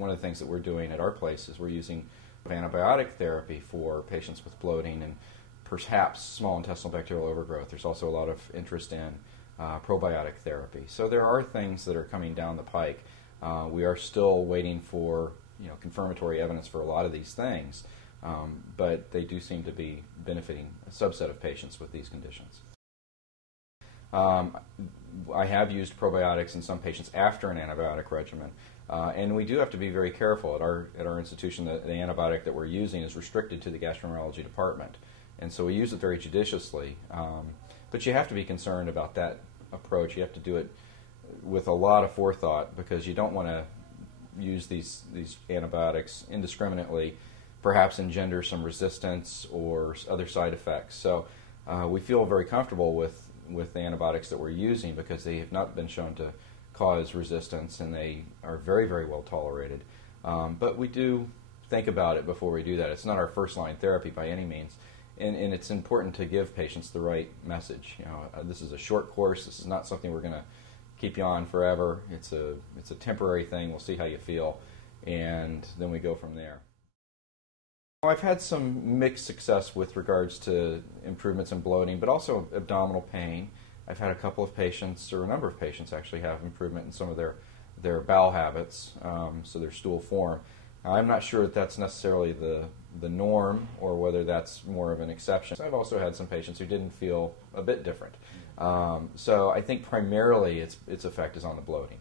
one of the things that we're doing at our place is we're using antibiotic therapy for patients with bloating and perhaps small intestinal bacterial overgrowth. There's also a lot of interest in probiotic therapy. So there are things that are coming down the pike. We are still waiting for confirmatory evidence for a lot of these things, but they do seem to be benefiting a subset of patients with these conditions. I have used probiotics in some patients after an antibiotic regimen, and we do have to be very careful. At our institution, the antibiotic that we're using is restricted to the gastroenterology department, and so we use it very judiciously. But you have to be concerned about that approach. You have to do it with a lot of forethought, because you don't want to use these antibiotics indiscriminately, perhaps engender some resistance or other side effects. So we feel very comfortable with the antibiotics that we're using, because they have not been shown to cause resistance, and they are very, very well tolerated. But we do think about it before we do that. It's not our first-line therapy by any means, and it's important to give patients the right message. This is a short course. This is not something we're going to keep you on forever. It's a temporary thing. We'll see how you feel, and then we go from there. I've had some mixed success with regards to improvements in bloating, but also abdominal pain. I've had a couple of patients, or a number of patients actually, have improvement in some of their bowel habits, so their stool form. I'm not sure that that's necessarily the norm, or whether that's more of an exception. So I've also had some patients who didn't feel a bit different. So I think primarily its effect is on the bloating.